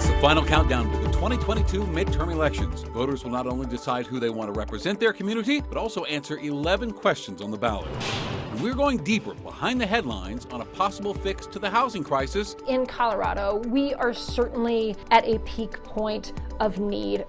It's the final countdown to the 2022 midterm elections. Voters will not only decide who they want to represent their community, but also answer 11 questions on the ballot. And we're going deeper behind the headlines on a possible fix to the housing crisis. In Colorado, we are certainly at a peak point of need.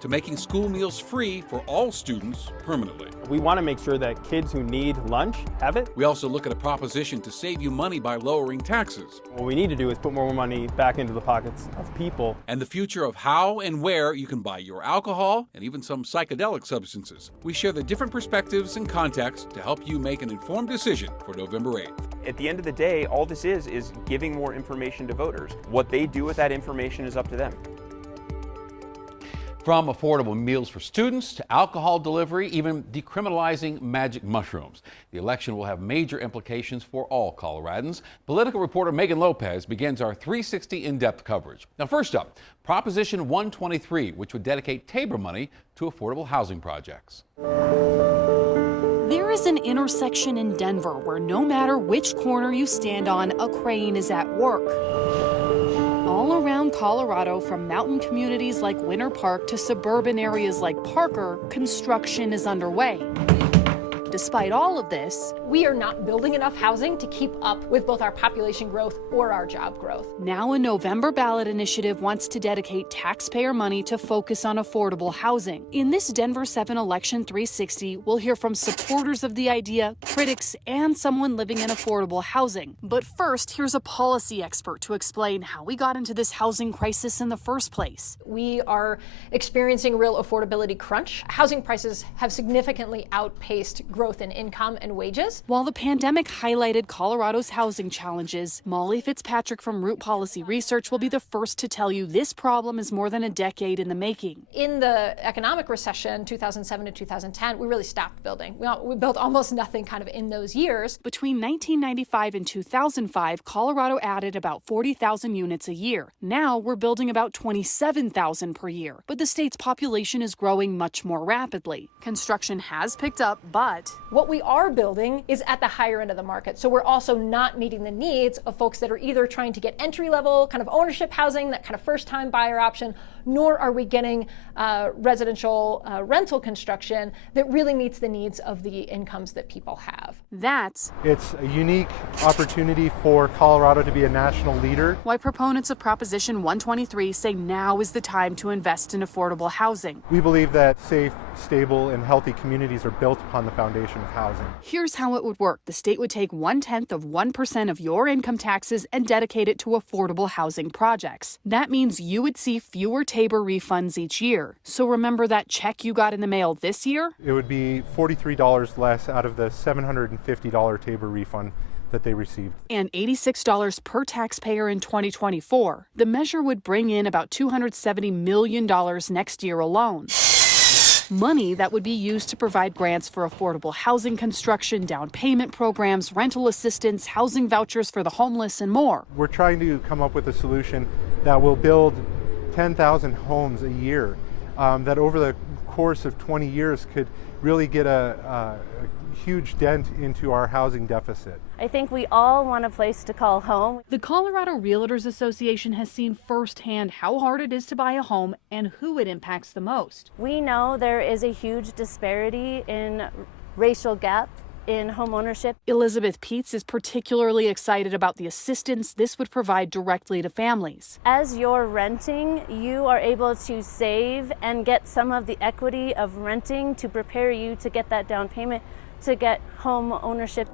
To making school meals free for all students permanently. We want to make sure that kids who need lunch have it. We also look at a proposition to save you money by lowering taxes. What we need to do is put more money back into the pockets of people. And the future of how and where you can buy your alcohol and even some psychedelic substances. We share the different perspectives and contexts to help you make an informed decision for November 8th. At the end of the day, all this is giving more information to voters. What they do with that information is up to them. From affordable meals for students to alcohol delivery, even decriminalizing magic mushrooms. The election will have major implications for all Coloradans. Political reporter Meghan Lopez begins our 360 in-depth coverage. Now, first up, Proposition 123, which would dedicate Tabor money to affordable housing projects. There is an intersection in Denver where no matter which corner you stand on, a crane is at work. All around Colorado, from mountain communities like Winter Park to suburban areas like Parker, construction is underway. Despite all of this, we are not building enough housing to keep up with both our population growth or our job growth. Now a November ballot initiative wants to dedicate taxpayer money to focus on affordable housing. In this Denver7 Election 360, we'll hear from supporters of the idea, critics, and someone living in affordable housing. But first, here's a policy expert to explain how we got into this housing crisis in the first place. We are experiencing a real affordability crunch. Housing prices have significantly outpaced growth in income and wages. While the pandemic highlighted Colorado's housing challenges, Molly Fitzpatrick from Root Policy Research will be the first to tell you this problem is more than a decade in the making. In the economic recession, 2007 to 2010, we really stopped building. We built almost nothing kind of in those years. Between 1995 and 2005, Colorado added about 40,000 units a year. Now we're building about 27,000 per year, but the state's population is growing much more rapidly. Construction has picked up, but what we are building is at the higher end of the market. So we're also not meeting the needs of folks that are either trying to get entry-level kind of ownership housing, that kind of first-time buyer option, nor are we getting residential rental construction that really meets the needs of the incomes that people have. It's a unique opportunity for Colorado to be a national leader. Why proponents of Proposition 123 say now is the time to invest in affordable housing. We believe that safe, stable, and healthy communities are built upon the foundation of housing. Here's how it would work. The state would take 0.1% of your income taxes and dedicate it to affordable housing projects. That means you would see fewer Tabor refunds each year. So remember that check you got in the mail this year? It would be $43 less out of the $750 Tabor refund that they received. And $86 per taxpayer in 2024. The measure would bring in about $270 million next year alone. Money that would be used to provide grants for affordable housing construction, down payment programs, rental assistance, housing vouchers for the homeless, and more. We're trying to come up with a solution that will build 10,000 homes a year, that over the course of 20 years could really get a huge dent into our housing deficit. I think we all want a place to call home. The Colorado Realtors Association has seen firsthand how hard it is to buy a home and who it impacts the most. We know there is a huge disparity in racial gap in homeownership. Elizabeth Peets is particularly excited about the assistance this would provide directly to families. As you're renting, you are able to save and get some of the equity of renting to prepare you to get that down payment to get home ownership.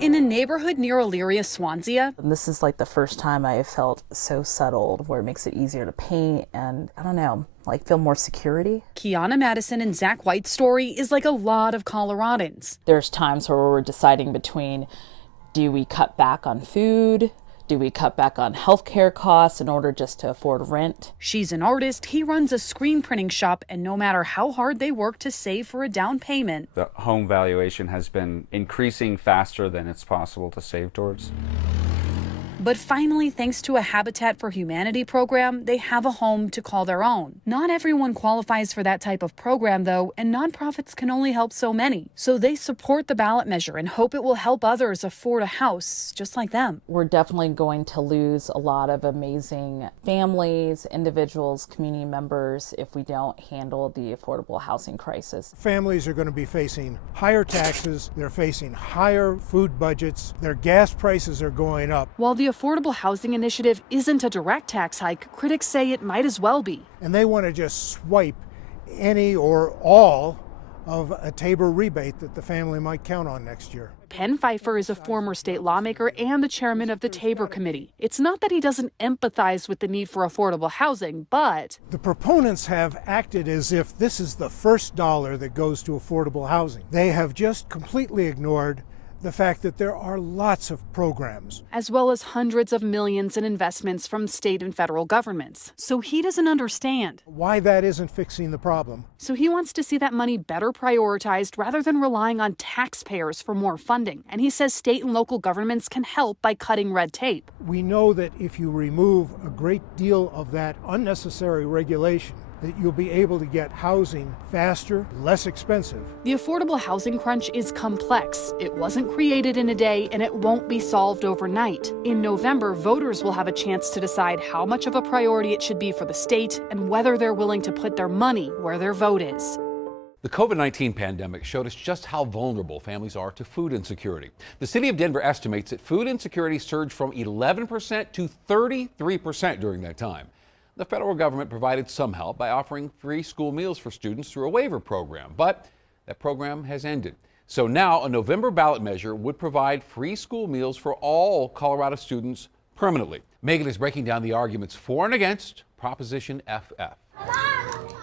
In a neighborhood near Elyria, Swansea. This is like the first time I have felt so settled, where it makes it easier to paint and, I don't know, like feel more security. Kiana Madison and Zach White's story is like a lot of Coloradans. There's times where we're deciding between, do we cut back on food? Do we cut back on healthcare costs in order just to afford rent? She's an artist. He runs a screen printing shop, and no matter how hard they work to save for a down payment, the home valuation has been increasing faster than it's possible to save towards. But finally, thanks to a Habitat for Humanity program, they have a home to call their own. Not everyone qualifies for that type of program, though, and nonprofits can only help so many. So they support the ballot measure and hope it will help others afford a house just like them. We're definitely going to lose a lot of amazing families, individuals, community members if we don't handle the affordable housing crisis. Families are going to be facing higher taxes, they're facing higher food budgets, their gas prices are going up. While the Affordable Housing Initiative isn't a direct tax hike, critics say it might as well be. And they want to just swipe any or all of a Tabor rebate that the family might count on next year. Penn Pfeiffer is a former state lawmaker and the chairman of the Tabor Committee. It's not that he doesn't empathize with the need for affordable housing, but the proponents have acted as if this is the first dollar that goes to affordable housing. They have just completely ignored the fact that there are lots of programs, as well as hundreds of millions in investments from state and federal governments. So he doesn't understand why that isn't fixing the problem. So he wants to see that money better prioritized rather than relying on taxpayers for more funding. And he says state and local governments can help by cutting red tape. We know that if you remove a great deal of that unnecessary regulation, that you'll be able to get housing faster, less expensive. The affordable housing crunch is complex. It wasn't created in a day, and it won't be solved overnight. In November, voters will have a chance to decide how much of a priority it should be for the state and whether they're willing to put their money where their vote is. The COVID-19 pandemic showed us just how vulnerable families are to food insecurity. The city of Denver estimates that food insecurity surged from 11% to 33% during that time. The federal government provided some help by offering free school meals for students through a waiver program, but that program has ended. So now a November ballot measure would provide free school meals for all Colorado students permanently. Megan is breaking down the arguments for and against Proposition FF.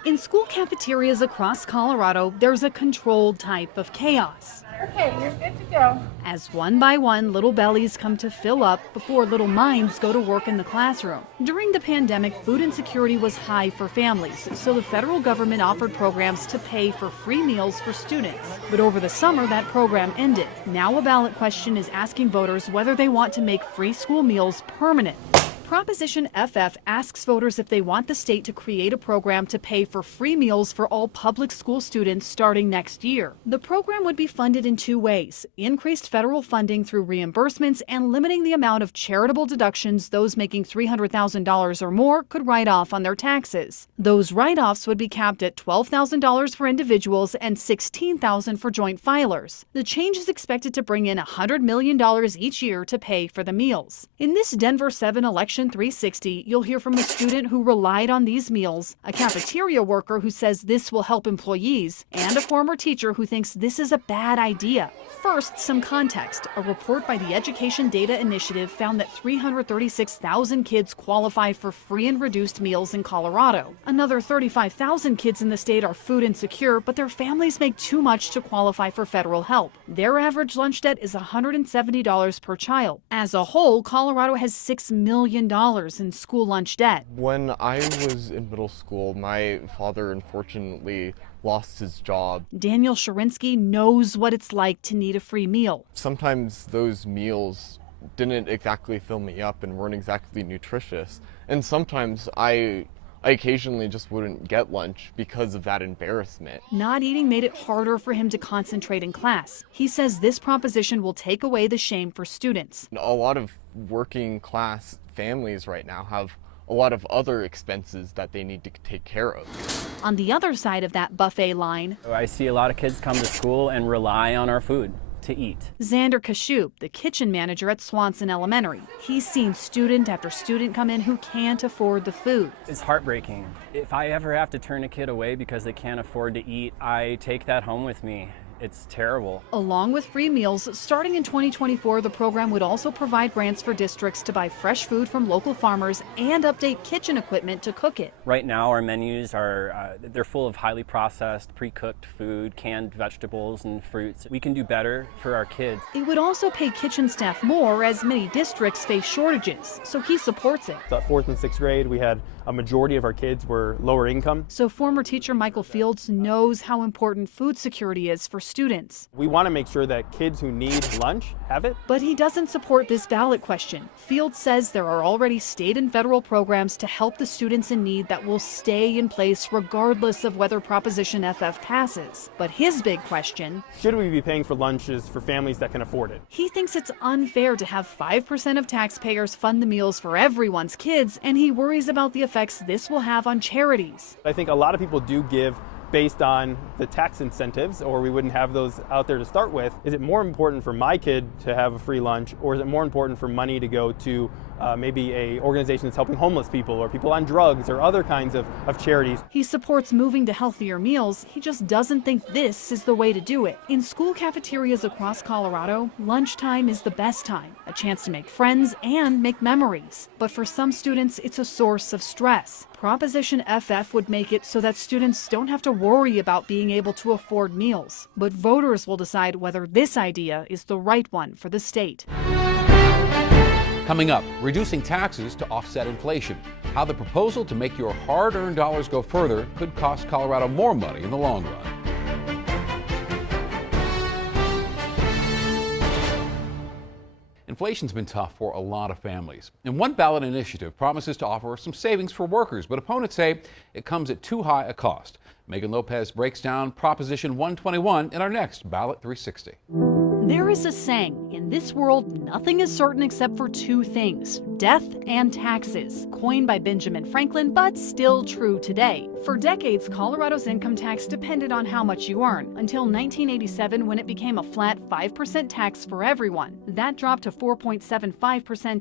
In school cafeterias across Colorado, there's a controlled type of chaos. Okay, you're good to go. As one by one, little bellies come to fill up before little minds go to work in the classroom. During the pandemic, food insecurity was high for families, so the federal government offered programs to pay for free meals for students. But over the summer, that program ended. Now a ballot question is asking voters whether they want to make free school meals permanent. Proposition FF asks voters if they want the state to create a program to pay for free meals for all public school students starting next year. The program would be funded in two ways: increased federal funding through reimbursements and limiting the amount of charitable deductions those making $300,000 or more could write off on their taxes. Those write-offs would be capped at $12,000 for individuals and $16,000 for joint filers. The change is expected to bring in $100 million each year to pay for the meals. In this Denver7 Election 360, you'll hear from a student who relied on these meals, a cafeteria worker who says this will help employees, and a former teacher who thinks this is a bad idea. First, some context. A report by the Education Data Initiative found that 336,000 kids qualify for free and reduced meals in Colorado. Another 35,000 kids in the state are food insecure, but their families make too much to qualify for federal help. Their average lunch debt is $170 per child. As a whole, Colorado has $6 million in school lunch debt. When I was in middle school, my father unfortunately lost his job. Daniel Sharinsky knows what it's like to need a free meal. Sometimes those meals didn't exactly fill me up and weren't exactly nutritious. And sometimes I occasionally just wouldn't get lunch because of that embarrassment. Not eating made it harder for him to concentrate in class. He says this proposition will take away the shame for students. A lot of working class families right now have a lot of other expenses that they need to take care of. On the other side of that buffet line, I see a lot of kids come to school and rely on our food to eat. Xander Kashup, the kitchen manager at Swanson Elementary. He's seen student after student come in who can't afford the food. It's heartbreaking. If I ever have to turn a kid away because they can't afford to eat, I take that home with me. It's terrible. Along with free meals, starting in 2024, the program would also provide grants for districts to buy fresh food from local farmers and update kitchen equipment to cook it. Right now, our menus are they're full of highly processed, pre-cooked food, canned vegetables and fruits. We can do better for our kids. It would also pay kitchen staff more as many districts face shortages, so he supports it. So at 4th and 6th grade, we had a majority of our kids were lower income. So former teacher Michael Fields knows how important food security is for students. We want to make sure that kids who need lunch have it. But he doesn't support this ballot question. Fields says there are already state and federal programs to help the students in need that will stay in place regardless of whether Proposition FF passes. But his big question: should we be paying for lunches for families that can afford it? He thinks it's unfair to have 5% of taxpayers fund the meals for everyone's kids, and he worries about the effects this will have on charities. I think a lot of people do give based on the tax incentives, or we wouldn't have those out there to start with. Is it more important for my kid to have a free lunch, or is it more important for money to go to maybe a organization that's helping homeless people or people on drugs or other kinds of charities? He supports moving to healthier meals. He just doesn't think this is the way to do it. In school cafeterias across Colorado, lunchtime is the best time, a chance to make friends and make memories. But for some students, it's a source of stress. Proposition FF would make it so that students don't have to worry about being able to afford meals. But voters will decide whether this idea is the right one for the state. Coming up, reducing taxes to offset inflation. How the proposal to make your hard-earned dollars go further could cost Colorado more money in the long run. Inflation's been tough for a lot of families. And one ballot initiative promises to offer some savings for workers, but opponents say it comes at too high a cost. Meghan Lopez breaks down Proposition 121 in our next Ballot 360. There is a saying, in this world, nothing is certain except for two things: death and taxes, coined by Benjamin Franklin, but still true today. For decades, Colorado's income tax depended on how much you earn, until 1987, when it became a flat 5% tax for everyone. That dropped to 4.75%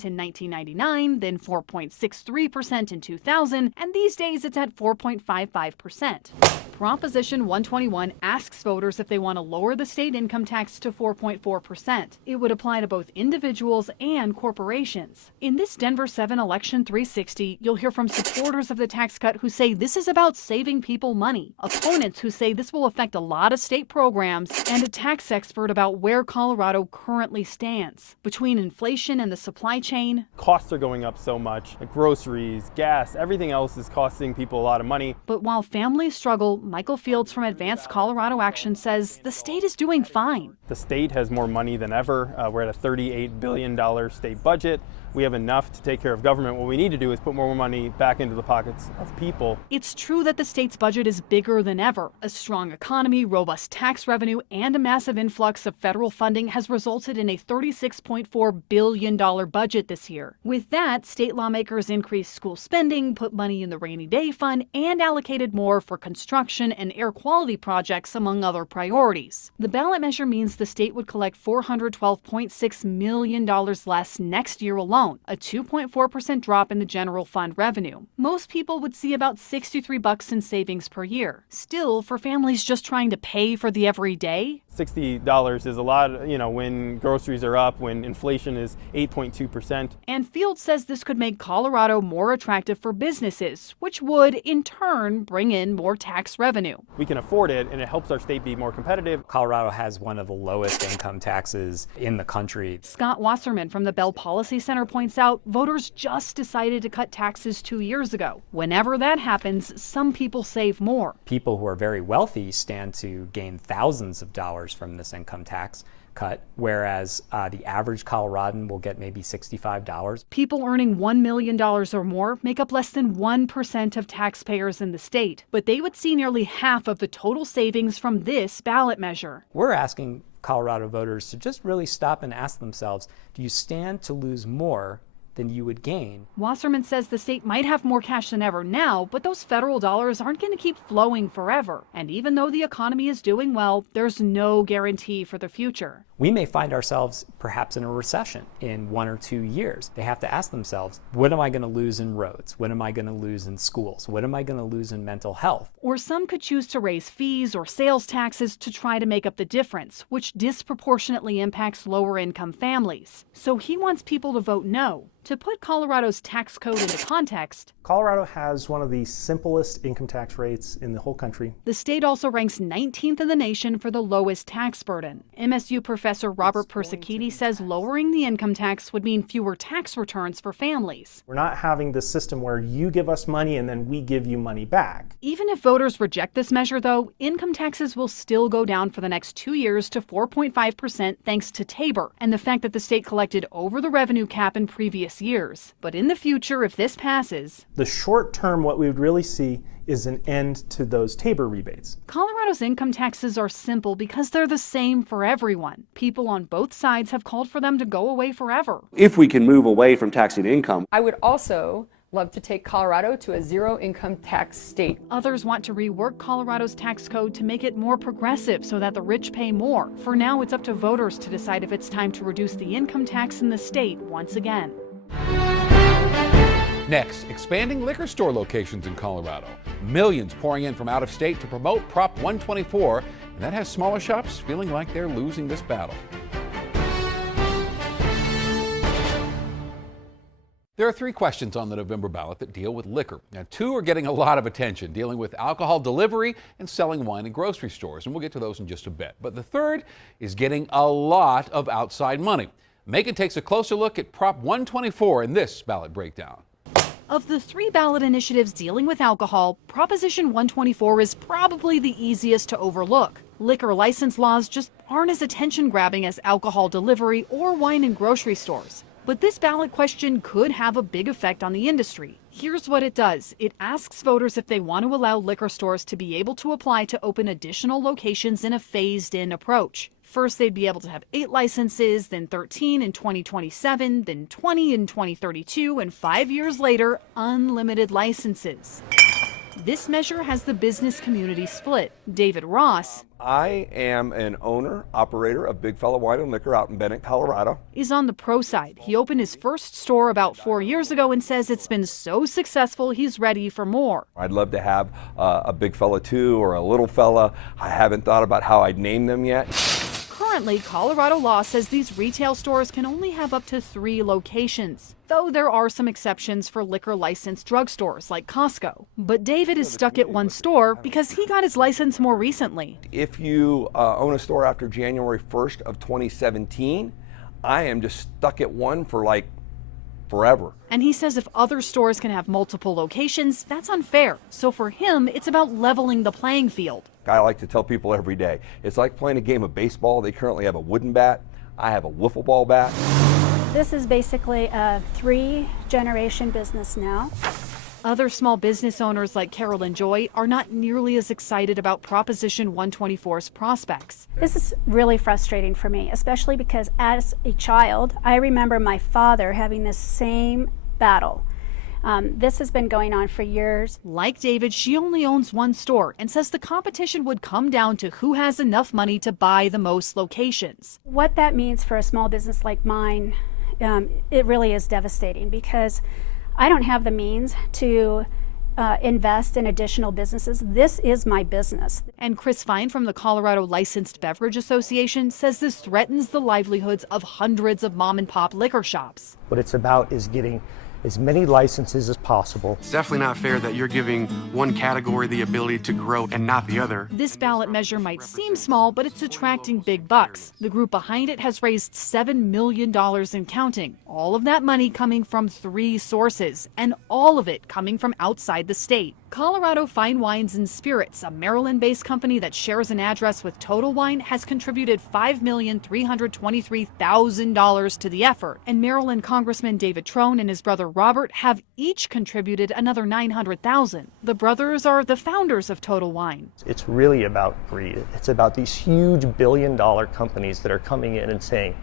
in 1999, then 4.63% in 2000, and these days it's at 4.55%. Proposition 121 asks voters if they want to lower the state income tax to 4.4%. It would apply to both individuals and corporations. In this Denver7 Election 360, you'll hear from supporters of the tax cut who say this is about saving people money, opponents who say this will affect a lot of state programs, and a tax expert about where Colorado currently stands. Between inflation and the supply chain, costs are going up so much, like groceries, gas, everything else is costing people a lot of money. But while families struggle, Michael Fields from Advanced Colorado Action says the state is doing fine. The state has more money than ever. We're at a $38 billion state budget. We have enough to take care of government. What we need to do is put more money back into the pockets of people. It's true that the state's budget is bigger than ever. A strong economy, robust tax revenue, and a massive influx of federal funding has resulted in a $36.4 billion budget this year. With that, state lawmakers increased school spending, put money in the rainy day fund, and allocated more for construction and air quality projects, among other priorities. The ballot measure means the state would collect $412.6 million less next year alone, a 2.4% drop in the general fund revenue. Most people would see about $63 in savings per year. Still, for families just trying to pay for the everyday, $60 is a lot, when groceries are up, when inflation is 8.2%. And Fields says this could make Colorado more attractive for businesses, which would, in turn, bring in more tax revenue. We can afford it, and it helps our state be more competitive. Colorado has one of the lowest income taxes in the country. Scott Wasserman from the Bell Policy Center points out voters just decided to cut taxes 2 years ago. Whenever that happens, some people save more. People who are very wealthy stand to gain thousands of dollars from this income tax cut, whereas the average Coloradan will get maybe $65. People earning $1 million or more make up less than 1% of taxpayers in the state, but they would see nearly half of the total savings from this ballot measure. We're asking Colorado voters to just really stop and ask themselves, do you stand to lose more than you would gain? Wasserman says the state might have more cash than ever now, but those federal dollars aren't going to keep flowing forever. And even though the economy is doing well, there's no guarantee for the future. We may find ourselves perhaps in a recession in 1 or 2 years. They have to ask themselves, what am I going to lose in roads? What am I going to lose in schools? What am I going to lose in mental health? Or some could choose to raise fees or sales taxes to try to make up the difference, which disproportionately impacts lower income families. So he wants people to vote no. To put Colorado's tax code into context, Colorado has one of the simplest income tax rates in the whole country. the state also ranks 19th in the nation for the lowest tax burden. MSU professor Robert Persichiti says lowering the income tax would mean fewer tax returns for families. We're not having this system where you give us money and then we give you money back. Even if voters reject this measure, though, income taxes will still go down for the next 2 years to 4.5% thanks to Tabor and the fact that the state collected over the revenue cap in previous years. But in the future, if this passes, The short term, what we would really see is an end to those Tabor rebates. Colorado's income taxes are simple because they're the same for everyone. People on both sides have called for them to go away forever. If we can move away from taxing income. I would also love to take Colorado to a zero income tax state. Others want to rework Colorado's tax code to make it more progressive so that the rich pay more. For now, it's up to voters to decide if it's time to reduce the income tax in the state once again. Next, expanding liquor store locations in Colorado. Millions pouring in from out of state to promote Prop 124, and that has smaller shops feeling like they're losing this battle. There are 3 questions on the November ballot that deal with liquor. Now, 2 are getting a lot of attention, dealing with alcohol delivery and selling wine in grocery stores, and we'll get to those in just a bit. But the 3rd is getting a lot of outside money. Meghan takes a closer look at Prop 124 in this ballot breakdown. Of the 3 ballot initiatives dealing with alcohol, Proposition 124 is probably the easiest to overlook. Liquor license laws just aren't as attention-grabbing as alcohol delivery or wine in grocery stores. But this ballot question could have a big effect on the industry. Here's what it does. It asks voters if they want to allow liquor stores to be able to apply to open additional locations in a phased-in approach. First, they'd be able to have 8 licenses, then 13 in 2027, then 20 in 2032, and 5 years later, unlimited licenses. This measure has the business community split. David Ross I am an owner, operator of Big Fella Wine and Liquor out in Bennett, Colorado. is on the pro side. He opened his first store about 4 years ago and says it's been so successful he's ready for more. I'd love to have a Big Fella 2 or a Little Fella. I haven't thought about how I'd name them yet. Currently, Colorado law says these retail stores can only have up to 3 locations, though there are some exceptions for liquor licensed drugstores like Costco. But David is stuck at one store because he got his license more recently. If you own a store after January 1st of 2017, I am just stuck at one for like forever. And he says if other stores can have multiple locations, that's unfair. So for him, it's about leveling the playing field. I like to tell people every day, it's like playing a game of baseball. They currently have a wooden bat. I have a wiffle ball bat. This is basically a 3-generation business now. Other small business owners like Carolyn Joy are not nearly as excited about Proposition 124's prospects. This is really frustrating for me, especially because as a child, I remember my father having this same battle. This has been going on for years. Like David, she only owns one store and says the competition would come down to who has enough money to buy the most locations. What that means for a small business like mine, it really is devastating because I don't have the means to invest in additional businesses. This is my business. And Chris Fine from the Colorado Licensed Beverage Association says this threatens the livelihoods of hundreds of mom and pop liquor shops. What it's about is getting as many licenses as possible. It's definitely not fair that you're giving one category the ability to grow and not the other. This ballot measure might seem small, but it's attracting big bucks. The group behind it has raised $7 million and counting. All of that money coming from 3 sources, and all of it coming from outside the state. Colorado Fine Wines and Spirits, a Maryland-based company that shares an address with Total Wine, has contributed $5,323,000 to the effort. And Maryland Congressman David Trone and his brother Robert have each contributed another $900,000. The brothers are the founders of Total Wine. It's really about greed. It's about these huge billion-dollar companies that are coming in and saying,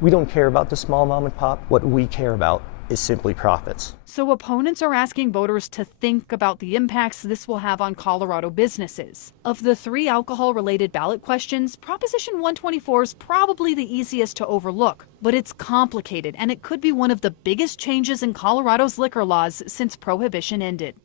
we don't care about the small mom and pop. What we care about is simply profits. So opponents are asking voters to think about the impacts this will have on Colorado businesses. Of the 3 alcohol-related ballot questions, Proposition 124 is probably the easiest to overlook. But it's complicated, and it could be one of the biggest changes in Colorado's liquor laws since Prohibition ended.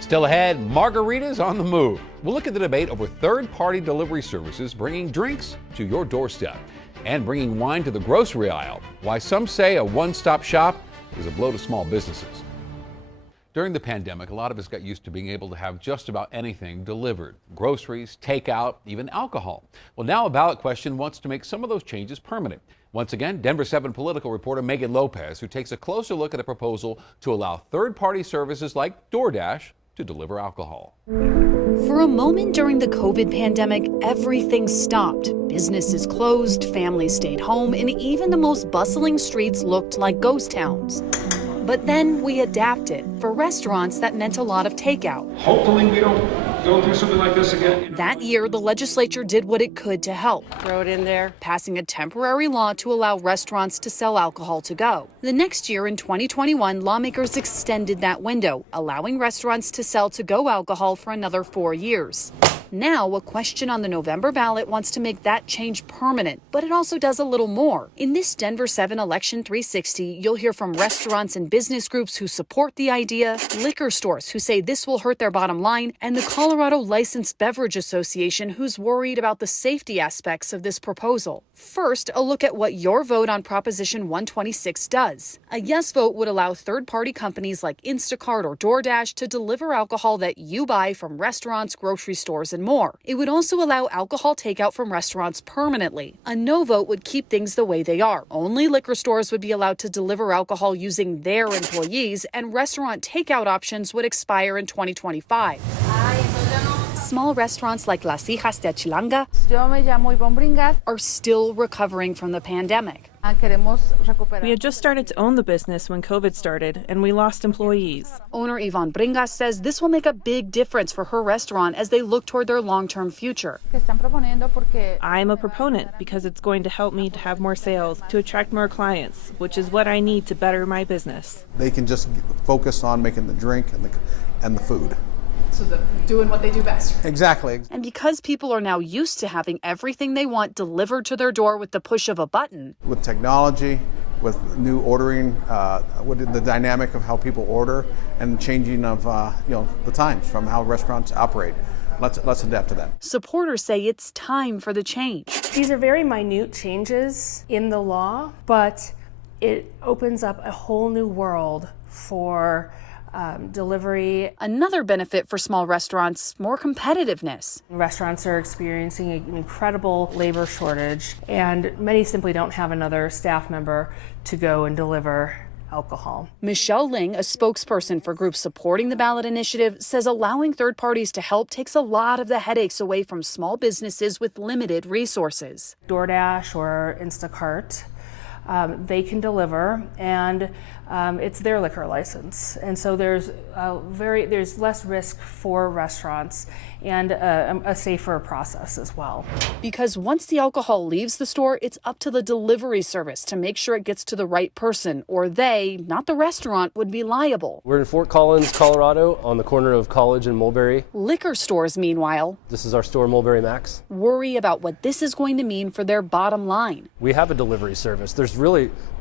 Still ahead, margaritas on the move. We'll look at the debate over third-party delivery services bringing drinks to your doorstep. and bringing wine to the grocery aisle. Why some say a one-stop shop is a blow to small businesses. During the pandemic, a lot of us got used to being able to have just about anything delivered. Groceries, takeout, even alcohol. Well, now a ballot question wants to make some of those changes permanent. Once again, Denver7 political reporter Meghan Lopez, who takes a closer look at a proposal to allow third-party services like DoorDash to deliver alcohol. For a moment during the COVID pandemic, everything stopped. Businesses closed, families stayed home, and even the most bustling streets looked like ghost towns. But then we adapted. For restaurants, that meant a lot of takeout. Hopefully we don't go through something like this again. That year, the legislature did what it could to help. Throw it in there. Passing a temporary law to allow restaurants to sell alcohol to go. The next year, in 2021, lawmakers extended that window, allowing restaurants to sell to-go alcohol for another 4 years. Now, a question on the November ballot wants to make that change permanent, but it also does a little more. In this Denver7 Election 360, you'll hear from restaurants and business groups who support the idea, liquor stores who say this will hurt their bottom line, and the Colorado Licensed Beverage Association who's worried about the safety aspects of this proposal. First, a look at what your vote on Proposition 126 does. A yes vote would allow third-party companies like Instacart or DoorDash to deliver alcohol that you buy from restaurants, grocery stores, and more. It would also allow alcohol takeout from restaurants permanently. A no vote would keep things the way they are. Only liquor stores would be allowed to deliver alcohol using their employees, and restaurant takeout options would expire in 2025. Small restaurants like Las Hijas de Achilanga are still recovering from the pandemic. We had just started to own the business when COVID started, and we lost employees. Owner Yvonne Bringas says this will make a big difference for her restaurant as they look toward their long-term future. I am a proponent because it's going to help me to have more sales, to attract more clients, which is what I need to better my business. They can just focus on making the drink and the food. So doing what they do best. Exactly. And because people are now used to having everything they want delivered to their door with the push of a button. With technology, with new ordering, with the dynamic of how people order and changing of the times from how restaurants operate. Let's adapt to that. Supporters say it's time for the change. These are very minute changes in the law, but it opens up a whole new world for delivery. Another benefit for small restaurants, more competitiveness. Restaurants are experiencing an incredible labor shortage, and many simply don't have another staff member to go and deliver alcohol. Michelle Ling, a spokesperson for groups supporting the ballot initiative, says allowing third parties to help takes a lot of the headaches away from small businesses with limited resources. DoorDash or Instacart, they can deliver, and it's their liquor license, and so there's less risk for restaurants and a safer process as well. Because once the alcohol leaves the store, it's up to the delivery service to make sure it gets to the right person, or they, not the restaurant, would be liable. We're in Fort Collins, Colorado, on the corner of College and Mulberry. Liquor stores, meanwhile, This is our store, Mulberry Max. worry about what this is going to mean for their bottom line. We have a delivery service.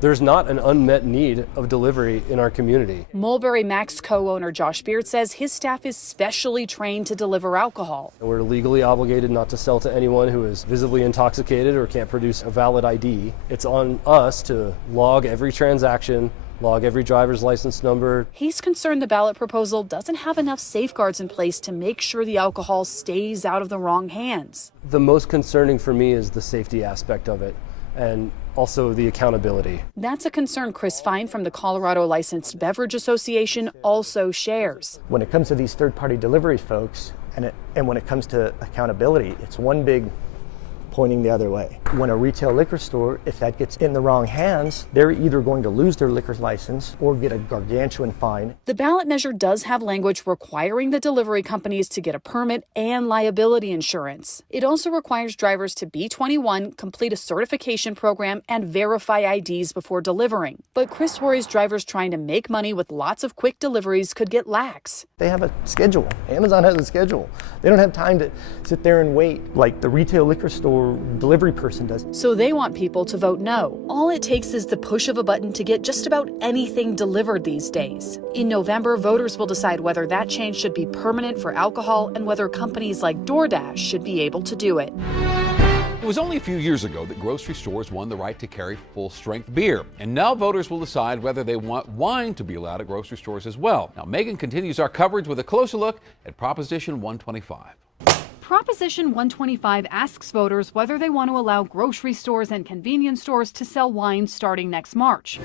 There's not an unmet need of delivery in our community. Mulberry Max co-owner Josh Beard says his staff is specially trained to deliver alcohol. We're legally obligated not to sell to anyone who is visibly intoxicated or can't produce a valid ID. It's on us to log every transaction, log every driver's license number. He's concerned the ballot proposal doesn't have enough safeguards in place to make sure the alcohol stays out of the wrong hands. The most concerning for me is the safety aspect of it, and also the accountability. That's a concern Chris Fine from the Colorado Licensed Beverage Association also shares. When it comes to these third-party delivery folks, and when it comes to accountability, it's one big pointing the other way. When a retail liquor store, if that gets in the wrong hands, they're either going to lose their liquor license or get a gargantuan fine. The ballot measure does have language requiring the delivery companies to get a permit and liability insurance. It also requires drivers to be 21, complete a certification program, and verify IDs before delivering. But Chris worries drivers trying to make money with lots of quick deliveries could get lax. They have a schedule. Amazon has a schedule. They don't have time to sit there and wait like the retail liquor store delivery person does. So they want people to vote no. All it takes is the push of a button to get just about anything delivered these days. In November, voters will decide whether that change should be permanent for alcohol and whether companies like DoorDash should be able to do it. It was only a few years ago that grocery stores won the right to carry full-strength beer. And now voters will decide whether they want wine to be allowed at grocery stores as well. Now, Megan continues our coverage with a closer look at Proposition 125. Proposition 125 asks voters whether they want to allow grocery stores and convenience stores to sell wine starting next March.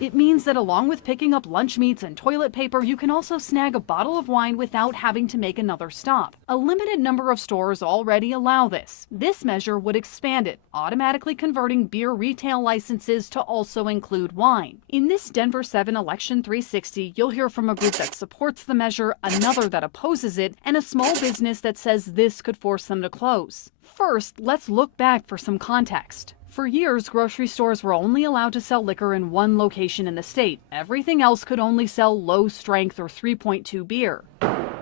It means that along with picking up lunch meats and toilet paper, you can also snag a bottle of wine without having to make another stop. A limited number of stores already allow this. This measure would expand it, automatically converting beer retail licenses to also include wine. In this Denver7 Election 360, you'll hear from a group that supports the measure, another that opposes it, and a small business that says this could force them to close. First, let's look back for some context. For years, grocery stores were only allowed to sell liquor in one location in the state. Everything else could only sell low-strength or 3.2 beer.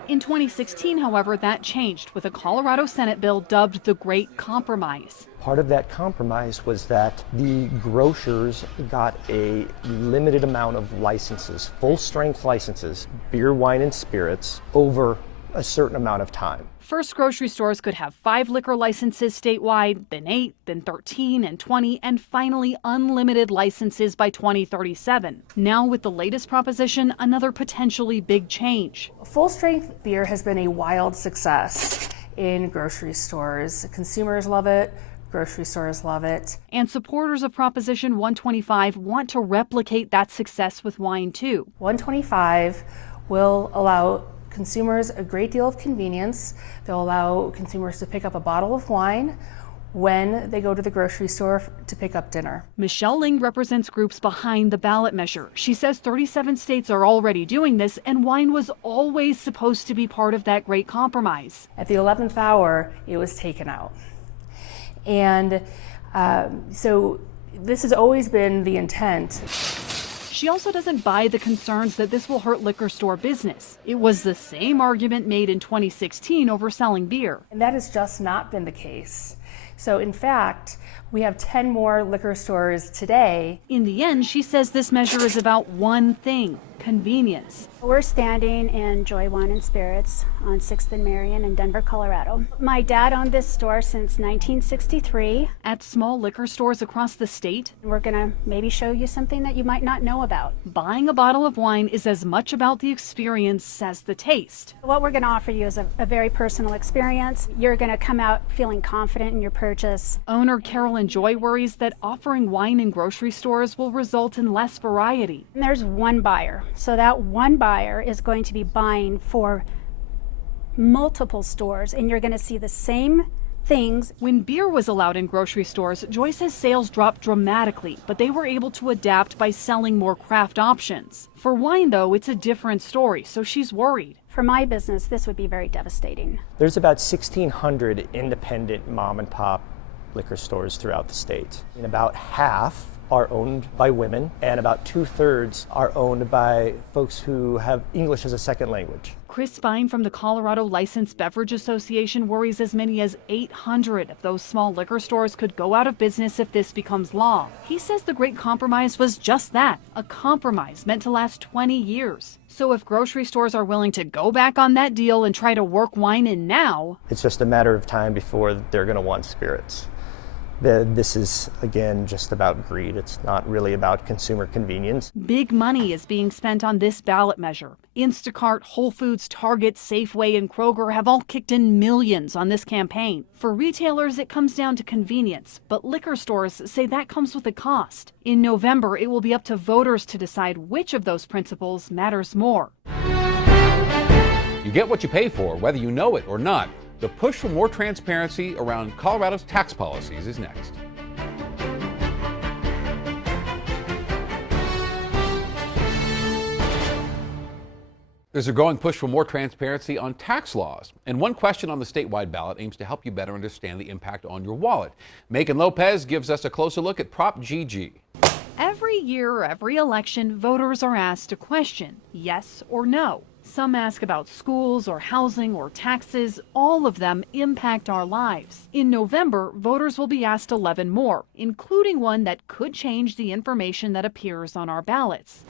In 2016, however, that changed with a Colorado Senate bill dubbed the Great Compromise. Part of that compromise was that the grocers got a limited amount of licenses, full-strength licenses, beer, wine, and spirits, over a certain amount of time. First, grocery stores could have 5 liquor licenses statewide, then 8, then 13 and 20, and finally unlimited licenses by 2037. Now with the latest proposition, another potentially big change. Full-strength beer has been a wild success in grocery stores. Consumers love it. Grocery stores love it. And supporters of Proposition 125 want to replicate that success with wine too. 125 will allow consumers a great deal of convenience. They'll allow consumers to pick up a bottle of wine when they go to the grocery store to pick up dinner. Michelle Ling represents groups behind the ballot measure. She says 37 states are already doing this, and wine was always supposed to be part of that great compromise. At the 11th hour, it was taken out. And so this has always been the intent. She also doesn't buy the concerns that this will hurt liquor store business. It was the same argument made in 2016 over selling beer. And that has just not been the case. So in fact, we have 10 more liquor stores today. In the end, she says this measure is about one thing: convenience. We're standing in Joy Wine and Spirits on 6th and Marion in Denver, Colorado. My dad owned this store since 1963. At small liquor stores across the state, we're gonna maybe show you something that you might not know about. Buying a bottle of wine is as much about the experience as the taste. What we're gonna offer you is a very personal experience. You're gonna come out feeling confident in your purchase. Owner Carolyn Joy worries that offering wine in grocery stores will result in less variety. And there's one buyer. So that one buyer is going to be buying for multiple stores, and you're going to see the same things. When beer was allowed in grocery stores, Joy says sales dropped dramatically, but they were able to adapt by selling more craft options. For wine, though, it's a different story, so she's worried. For my business, this would be very devastating. There's about 1,600 independent mom and pop liquor stores throughout the state, and about half are owned by women, and about 2/3 are owned by folks who have English as a second language. Chris Spine from the Colorado Licensed Beverage Association worries as many as 800 of those small liquor stores could go out of business if this becomes law. He says the Great Compromise was just that, a compromise meant to last 20 years. So if grocery stores are willing to go back on that deal and try to work wine in now, it's just a matter of time before they're going to want spirits. This is, again, just about greed. It's not really about consumer convenience. Big money is being spent on this ballot measure. Instacart, Whole Foods, Target, Safeway, and Kroger have all kicked in millions on this campaign. For retailers, it comes down to convenience, but liquor stores say that comes with a cost. In November, it will be up to voters to decide which of those principles matters more. You get what you pay for, whether you know it or not. The push for more transparency around Colorado's tax policies is next. There's a growing push for more transparency on tax laws, and one question on the statewide ballot aims to help you better understand the impact on your wallet. Meghan Lopez gives us a closer look at Prop GG. Every year, every election, voters are asked a question, yes or no. Some ask about schools or housing or taxes. All of them impact our lives. In November, voters will be asked 11 more, including one that could change the information that appears on our ballots.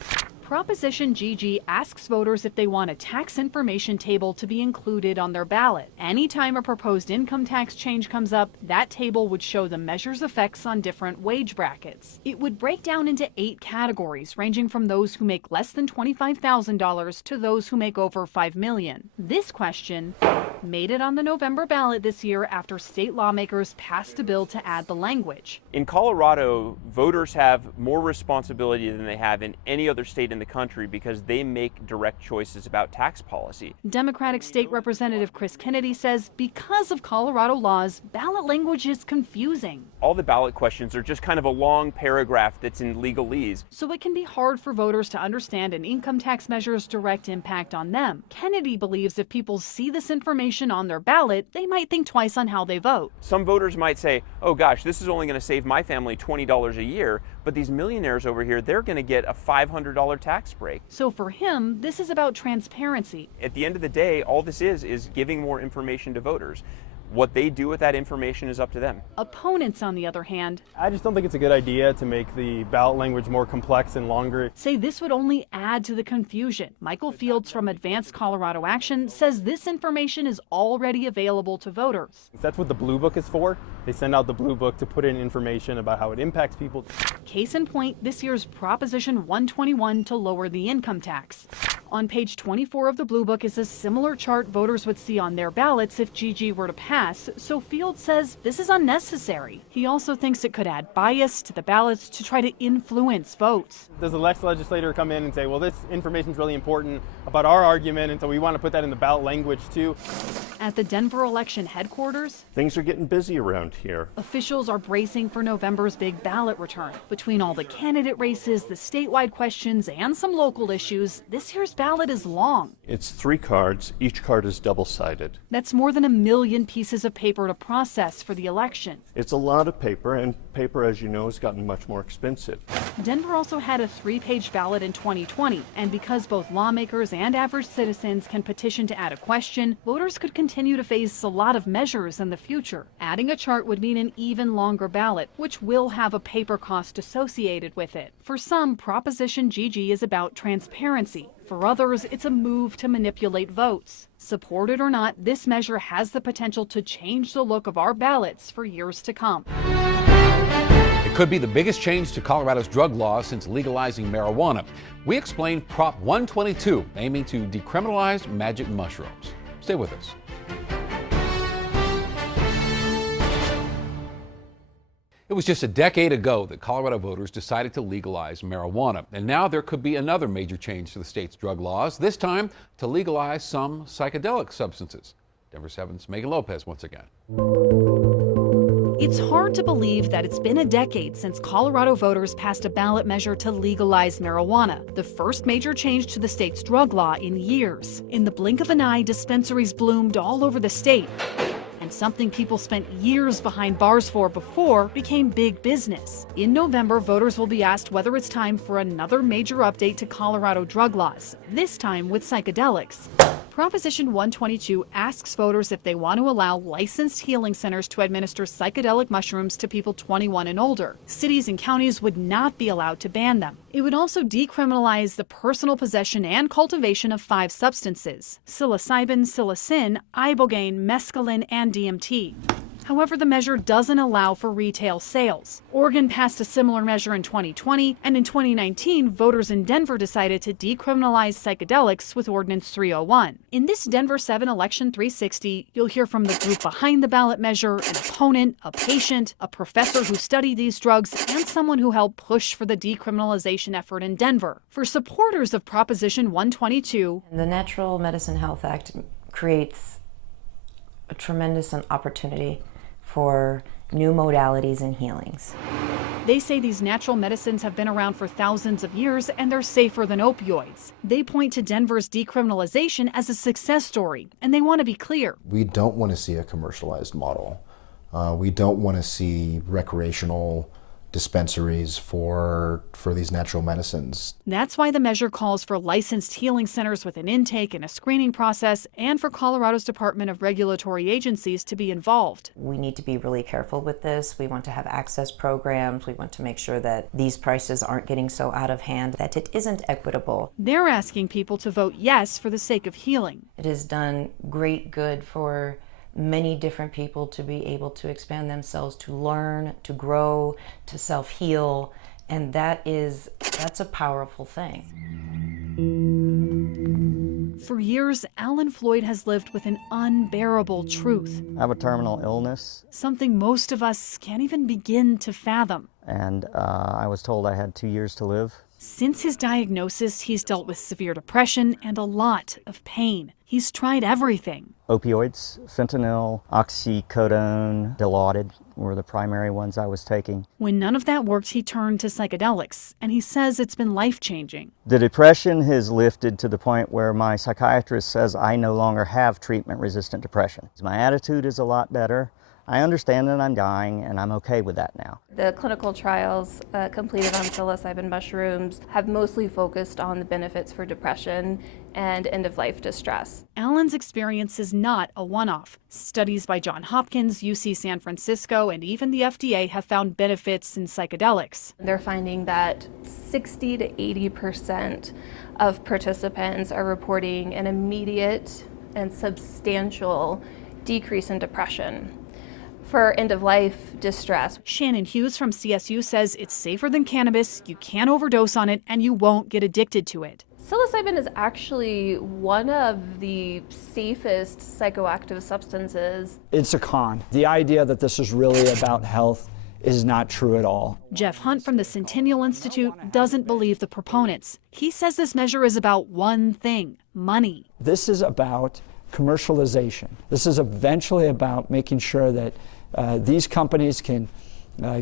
Proposition GG asks voters if they want a tax information table to be included on their ballot. Anytime a proposed income tax change comes up, that table would show the measure's effects on different wage brackets. It would break down into 8 categories, ranging from those who make less than $25,000 to those who make over $5 million. This question made it on the November ballot this year after state lawmakers passed a bill to add the language. In Colorado, voters have more responsibility than they have in any other state in the country because they make direct choices about tax policy. Democratic State Representative Chris Kennedy says because of Colorado laws, ballot language is confusing. All the ballot questions are just kind of a long paragraph that's in legalese. So it can be hard for voters to understand an income tax measure's direct impact on them. Kennedy believes if people see this information on their ballot, they might think twice on how they vote. Some voters might say, oh gosh, this is only going to save my family $20 a year, but these millionaires over here, they're going to get a $500 tax break. So for him, this is about transparency. At the end of the day, all this is giving more information to voters. What they do with that information is up to them. Opponents, on the other hand, I just don't think it's a good idea to make the ballot language more complex and longer. Say this would only add to the confusion. Michael Fields from Advanced Colorado Action says this information is already available to voters. That's what the Blue Book is for. They send out the Blue Book to put in information about how it impacts people. Case in point, this year's Proposition 121 to lower the income tax. On page 24 of the Blue Book is a similar chart voters would see on their ballots if GG were to pass, so Fields says this is unnecessary. He also thinks it could add bias to the ballots to try to influence votes. Does the next legislator come in and say, well, this information is really important about our argument, and so we want to put that in the ballot language too? At the Denver election headquarters, things are getting busy around here. Officials are bracing for November's big ballot return. Between all the candidate races, the statewide questions, and some local issues, this year's ballot is long. It's 3 cards. Each card is double-sided. That's more than 1 million pieces of paper to process for the election. It's a lot of paper, and paper, as you know, has gotten much more expensive. Denver also had a 3-page ballot in 2020, and because both lawmakers and average citizens can petition to add a question, voters could continue to face a lot of measures in the future. Adding a chart would mean an even longer ballot, which will have a paper cost associated with it. For some, Proposition GG is about transparency. For others, it's a move to manipulate votes. Supported or not, this measure has the potential to change the look of our ballots for years to come. It could be the biggest change to Colorado's drug laws since legalizing marijuana. We explain Prop 122, aiming to decriminalize magic mushrooms. Stay with us. It was just a decade ago that Colorado voters decided to legalize marijuana, and now there could be another major change to the state's drug laws, this time to legalize some psychedelic substances. Denver7's Meghan Lopez once again. It's hard to believe that it's been a decade since Colorado voters passed a ballot measure to legalize marijuana, the first major change to the state's drug law in years. In the blink of an eye, dispensaries bloomed all over the state. And something people spent years behind bars for before became big business. In November, voters will be asked whether it's time for another major update to Colorado drug laws, this time with psychedelics. Proposition 122 asks voters if they want to allow licensed healing centers to administer psychedelic mushrooms to people 21 and older. Cities and counties would not be allowed to ban them. It would also decriminalize the personal possession and cultivation of 5 substances: psilocybin, psilocin, ibogaine, mescaline, and DMT. However, the measure doesn't allow for retail sales. Oregon passed a similar measure in 2020, and in 2019, voters in Denver decided to decriminalize psychedelics with Ordinance 301. In this Denver7 Election 360, you'll hear from the group behind the ballot measure, an opponent, a patient, a professor who studied these drugs, and someone who helped push for the decriminalization effort in Denver. For supporters of Proposition 122, the Natural Medicine Health Act creates a tremendous opportunity for new modalities and healings. They say these natural medicines have been around for thousands of years and they're safer than opioids. They point to Denver's decriminalization as a success story, and they want to be clear. We don't want to see a commercialized model. We don't want to see recreational dispensaries for these natural medicines. That's why the measure calls for licensed healing centers with an intake and a screening process, and for Colorado's Department of Regulatory agencies to be involved. We need to be really careful with this. We want to have access programs. We want to make sure that these prices aren't getting so out of hand that it isn't equitable. They're asking people to vote yes for the sake of healing. It has done great good for many different people to be able to expand themselves, to learn, to grow, to self-heal, and that's a powerful thing. For years, Alan Floyd has lived with an unbearable truth. I have a terminal illness. Something most of us can't even begin to fathom. And I was told I had 2 years to live. Since his diagnosis, he's dealt with severe depression and a lot of pain. He's tried everything. Opioids, fentanyl, oxycodone, Dilaudid were the primary ones I was taking. When none of that worked, he turned to psychedelics, and he says it's been life-changing. The depression has lifted to the point where my psychiatrist says I no longer have treatment-resistant depression. My attitude is a lot better. I understand that I'm dying, and I'm okay with that now. The clinical trials completed on psilocybin mushrooms have mostly focused on the benefits for depression and end-of-life distress. Alan's experience is not a one-off. Studies by Johns Hopkins, UC San Francisco, and even the FDA have found benefits in psychedelics. They're finding that 60 to 80% of participants are reporting an immediate and substantial decrease in depression. For end-of-life distress. Shannon Hughes from CSU says it's safer than cannabis, you can't overdose on it, and you won't get addicted to it. Psilocybin is actually one of the safest psychoactive substances. It's a con. The idea that this is really about health is not true at all. Jeff Hunt from the Centennial Institute doesn't believe the proponents. He says this measure is about one thing: money. This is about commercialization. This is eventually about making sure that these companies can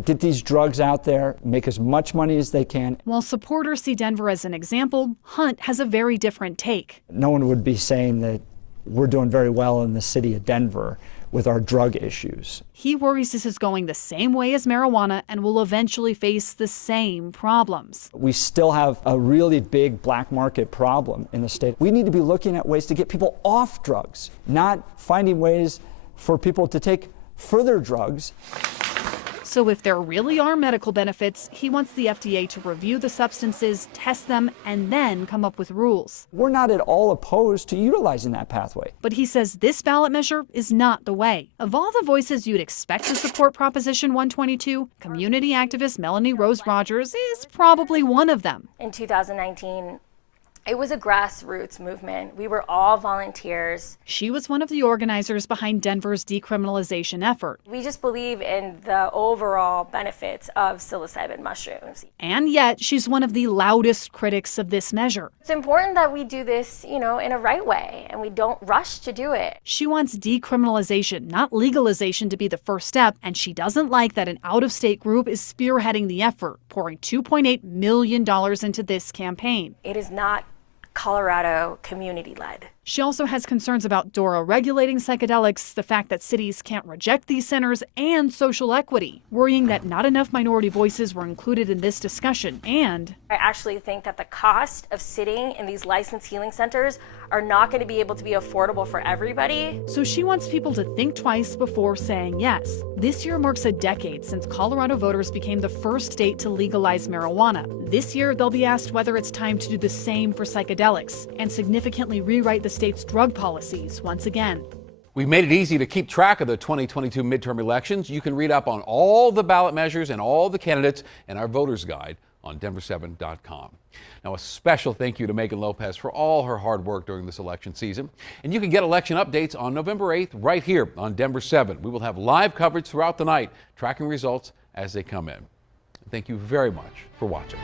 get these drugs out there, make as much money as they can. While supporters see Denver as an example, Hunt has a very different take. No one would be saying that we're doing very well in the city of Denver with our drug issues. He worries this is going the same way as marijuana and will eventually face the same problems. We still have a really big black market problem in the state. We need to be looking at ways to get people off drugs, not finding ways for people to take further drugs. So if there really are medical benefits, he wants the FDA to review the substances, test them, and then come up with rules. We're not at all opposed to utilizing that pathway. But he says this ballot measure is not the way. Of all the voices you'd expect to support Proposition 122, community activist Melanie Rose Rogers is probably one of them. In 2019, it was a grassroots movement. We were all volunteers. She was one of the organizers behind Denver's decriminalization effort. We just believe in the overall benefits of psilocybin mushrooms. And yet, she's one of the loudest critics of this measure. It's important that we do this, in a right way, and we don't rush to do it. She wants decriminalization, not legalization, to be the first step, and she doesn't like that an out-of-state group is spearheading the effort, pouring $2.8 million into this campaign. It is not Colorado community-led. She also has concerns about DORA regulating psychedelics, the fact that cities can't reject these centers, and social equity, worrying that not enough minority voices were included in this discussion. And I actually think that the cost of sitting in these licensed healing centers are not going to be able to be affordable for everybody. So she wants people to think twice before saying yes. This year marks a decade since Colorado voters became the first state to legalize marijuana. This year, they'll be asked whether it's time to do the same for psychedelics and significantly rewrite the state's drug policies once again. We've made it easy to keep track of the 2022 midterm elections. You can read up on all the ballot measures and all the candidates in our voters guide on Denver7.com. Now, a special thank you to Meghan Lopez for all her hard work during this election season. And you can get election updates on November 8th right here on Denver 7. We will have live coverage throughout the night, tracking results as they come in. Thank you very much for watching.